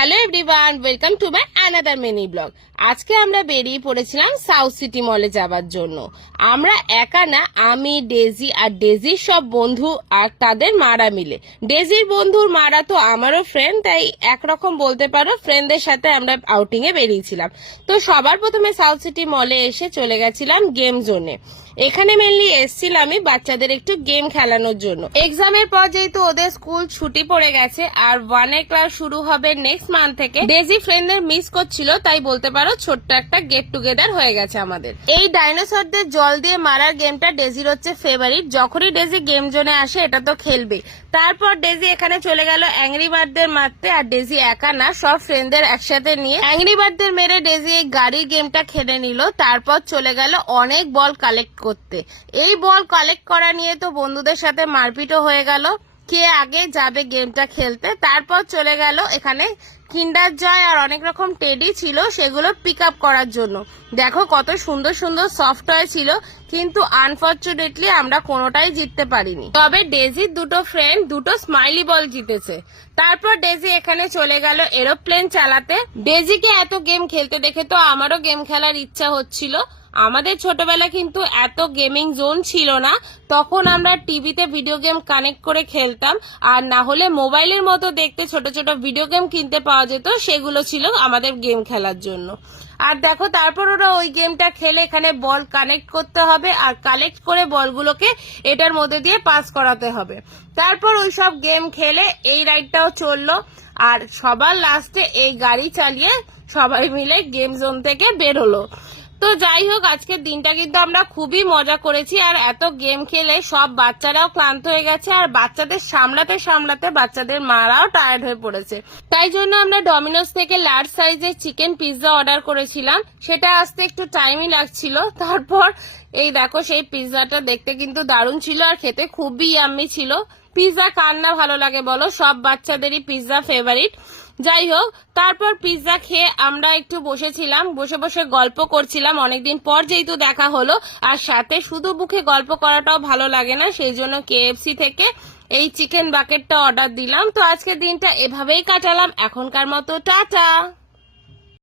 Hello everyone, welcome to my another mini blog. আজকে আমরা বেরিয়ে পড়েছিলাম সাউথ সিটি মলে যাওয়ার জন্য। আমরা একা না, আমি, ডেজি আর ডেজির সব বন্ধু আর তাদের মারা মিলে। ডেজির বন্ধুর মারা তো আমারও ফ্রেন্ড, তাই একরকম বলতে পারো ফ্রেন্ডদের সাথে আমরা আউটিং এ বেরিয়েছিলাম। তো সবার প্রথমে সাউথ সিটি মলে এসে চলে গেছিলাম গেম জোনে। এখানে মেনলি এসেছিলাম আমি বাচ্চাদের একটু গেম খেলানোর জন্য। এক্সামের পর যেহেতু ওদের স্কুল ছুটি পড়ে গেছে আর 1 এর ক্লাস শুরু হবে নেক্সট মান্থ থেকে, ডেজি ফ্রেন্ডদের মিস করছিল, তাই বলতে পারো ছোট্ট একটা গেট টুগেদার হয়ে গেছে আমাদের। এই ডাইনোসরদের জল দিয়ে মারার গেমটা ডেজির হচ্ছে ফেভারিট। যখনই ডেজি গেম জোনে আসে এটা তো খেলবে। তারপর ডেজি এখানে চলে গেল অ্যাংরি বার্ডদের মারতে। আর ডেজি একা না, সব ফ্রেন্ডদের একসাথে নিয়ে অ্যাংরি বার্ডদের মেরে ডেজি এই গাড়ির গেমটা খেলে নিল। তারপর চলে গেল অনেক বল কালেক্ট করতে। এই বল কালেক্ট করা নিয়ে তো বন্ধুদের সাথে মারপিটও হয়ে গেল, কে আগে যাবে গেমটা খেলতে। তারপর চলে গেল এখানে কিন্ডার জয় আর অনেক রকম টেডি ছিল, সেগুলো পিক আপ করার জন্য। দেখো কত সুন্দর সুন্দর সফট টয় ছিল, কিন্তু আনফরচুনেটলি আমরা কোনোটাই জিততে পারিনি। তবে ডেজির দুটো ফ্রেন্ড দুটো স্মাইলি বল জিতেছে। তারপর ডেজি এখানে চলে গেল এরোপ্লেন চালাতে। ডেজিকে এত গেম খেলতে দেখে তো আমারও গেম খেলার ইচ্ছা হচ্ছিল। আমাদের ছোটবেলা কিন্তু এত গেমিং জোন ছিল না, তখন আমরা টিভিতে ভিডিও গেম কানেক্ট করে খেলতাম, আর না হলে মোবাইলের মতো দেখতে ছোট ছোট ভিডিও গেম কিনতে পাওয়া যেত, সেগুলো ছিল আমাদের গেম খেলার জন্য। আর দেখো তারপর ওরা ওই গেমটা খেলে এখানে বল কানেক্ট করতে হবে আর কালেক্ট করে বলগুলোকে এটার মধ্যে দিয়ে পাস করাতে হবে। তারপর ওই সব গেম খেলে এই রাইডটাও চললো, আর সবার লাস্টে এই গাড়ি চালিয়ে সবাই মিলে গেম জোন থেকে বেরোলো। তো যাই হোক, আজকের দিনটা কিন্তু আমরা খুবই মজা করেছি। আর এত গেম খেলে সব বাচ্চারাও ক্লান্ত হয়ে গেছে, আর বাচ্চাদের সামলাতে সামলাতে বাচ্চাদের মারাও টায়ার্ড হয়ে পড়েছে। তাই জন্য আমরা ডমিনোস থেকে লার্জ সাইজের চিকেন পিৎজা অর্ডার করেছিলাম, সেটা আসতে একটু টাইমই লাগছিল। তারপর এই দেখো, সেই পিৎজাটা দেখতে কিন্তু দারুণ ছিল আর খেতে খুবই ইয়াম্মি ছিল। পিৎজা কার না ভালো লাগে বলো, সব বাচ্চাদেরই পিৎজা ফেভারিট। যাই হোক, তারপর পিৎজা খেয়ে আমরা একটু বসেছিলাম, বসে বসে গল্প করছিলাম। অনেকদিন পর যেহেতু দেখা হলো, আর সাথে শুধু মুখে গল্প করাটাও ভালো লাগে না, সেই জন্য কেএফসি থেকে এই চিকেন বাকেটটা অর্ডার দিলাম। তো আজকের দিনটা এভাবেই কাটালাম। এখনকার মতো টাটা।